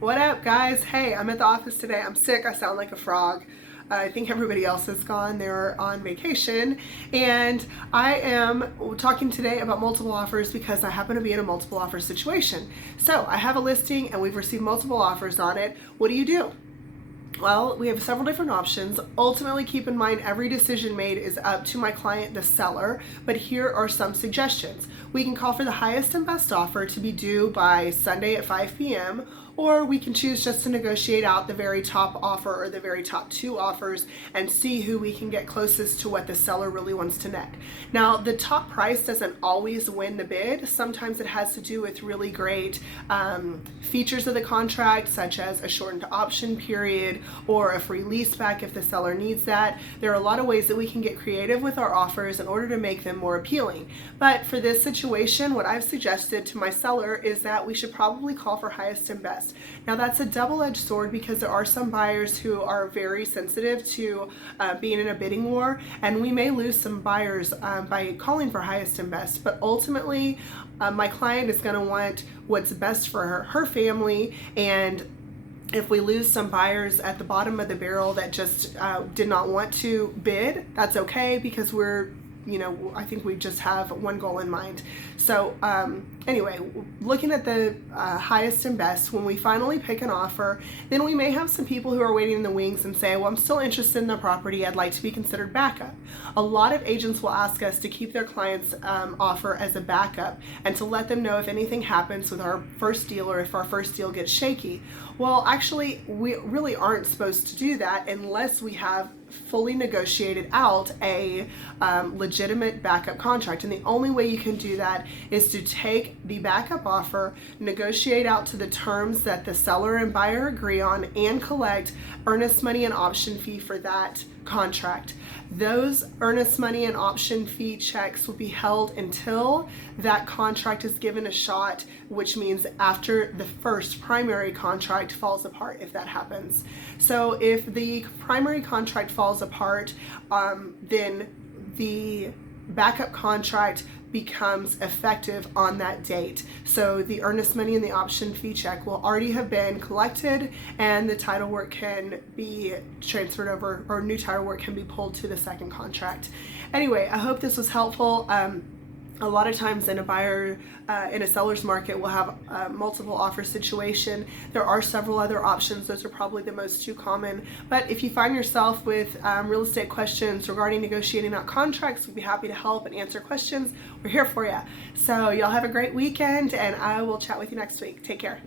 What up, guys? Hey, I'm at the office today. I'm sick. I sound like a frog. I think everybody else is gone. They're on vacation. And I am talking today about multiple offers because I happen to be in a multiple offer situation. So I have a listing and we've received multiple offers on it. What do you do? Well, we have several different options. Ultimately, keep in mind every decision made is up to my client, the seller, but here are some suggestions. We can call for the highest and best offer to be due by Sunday at 5 p.m., or we can choose just to negotiate out the very top offer or the very top two offers and see who we can get closest to what the seller really wants to net. Now, the top price doesn't always win the bid. Sometimes it has to do with really great features of the contract, such as a shortened option period or a free lease back if the seller needs that. There are a lot of ways that we can get creative with our offers in order to make them more appealing. But for this situation, what I've suggested to my seller is that we should probably call for highest and best. Now, that's a double-edged sword because there are some buyers who are very sensitive to being in a bidding war, and we may lose some buyers by calling for highest and best. But ultimately, my client is going to want what's best for her family, and if we lose some buyers at the bottom of the barrel that just did not want to bid, that's okay because I think we just have one goal in mind. So anyway, looking at the highest and best, when we finally pick an offer, then we may have some people who are waiting in the wings and say, well, I'm still interested in the property. I'd like to be considered backup. A lot of agents will ask us to keep their client's offer as a backup and to let them know if anything happens with our first deal or if our first deal gets shaky. Well, actually, we really aren't supposed to do that unless we have fully negotiated out a legitimate backup contract. And the only way you can do that is to take the backup offer, negotiate out to the terms that the seller and buyer agree on, and collect earnest money and option fee for that contract. Those earnest money and option fee checks will be held until that contract is given a shot, which means after the first primary contract falls apart, if that happens. So if the primary contract falls apart, then the backup contract becomes effective on that date. So the earnest money and the option fee check will already have been collected and the title work can be transferred over, or new title work can be pulled to the second contract. Anyway, I hope this was helpful. A lot of times in a seller's market, we'll have a multiple offer situation. There are several other options. Those are probably the most two common. But if you find yourself with real estate questions regarding negotiating out contracts, we'd be happy to help and answer questions. We're here for you. So y'all have a great weekend, and I will chat with you next week. Take care.